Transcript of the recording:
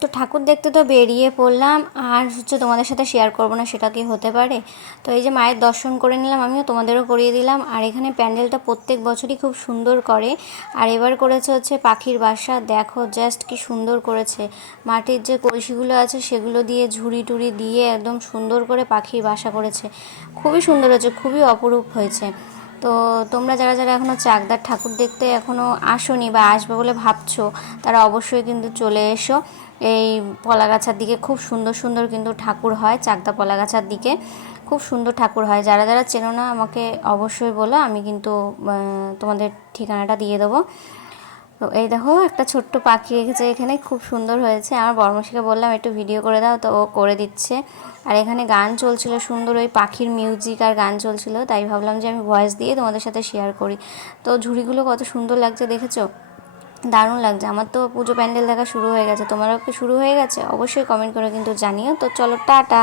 তো ঠাকুর দেখতে তো বেরিয়ে পড়লাম, আর তোমাদের সাথে শেয়ার করব না সেটা কি হতে পারে। তো এই যে মায়ের দর্শন করে নিলাম, আমিও তোমাদেরও করিয়ে দিলাম। আর এখানে প্যান্ডেলটা প্রত্যেক বছরই খুব সুন্দর করে, আর এবার করেছে হচ্ছে পাখির বাসা। দেখো জাস্ট কি সুন্দর করেছে, মাটির যে কলসিগুলো আছে সেগুলো দিয়ে ঝুড়ি টুড়ি দিয়ে একদম সুন্দর করে পাখির বাসা করেছে। খুবই সুন্দর হয়েছে, খুবই অপরূপ হয়েছে। তো তোমরা যারা যারা এখনও চাকদার ঠাকুর দেখতে এখনও আসোনি বা আসবে বলে ভাবছো, তারা অবশ্যই কিন্তু চলে এসো। এই পলাগাছার দিকে খুব সুন্দর সুন্দর কিন্তু ঠাকুর হয়, চাকদা পলাগাছার দিকে খুব সুন্দর ঠাকুর হয়। যারা যারা চেনো না আমাকে অবশ্যই বলো, আমি কিন্তু তোমাদের ঠিকানাটা দিয়ে দেবো। তো এই দেখো একটা ছোট্ট পাখি রেখেছে এখানে, খুব সুন্দর হয়েছে। আমার বড়মাসিকে বললাম একটু ভিডিও করে দাও, তো ও করে দিচ্ছে। আর এখানে গান চলছিল সুন্দর, ওই পাখির মিউজিক আর গান চলছিল, তাই ভাবলাম যে আমি ভয়েস দিয়ে তোমাদের সাথে শেয়ার করি। তো ঝুড়িগুলো কত সুন্দর লাগছে দেখেছো, দারুণ লাগছে। আমার তো পুজো প্যান্ডেল দেখা শুরু হয়ে গেছে, তোমারও কি শুরু হয়ে গেছে? অবশ্যই কমেন্ট করে কিন্তু জানিও। তো চলো টাটা।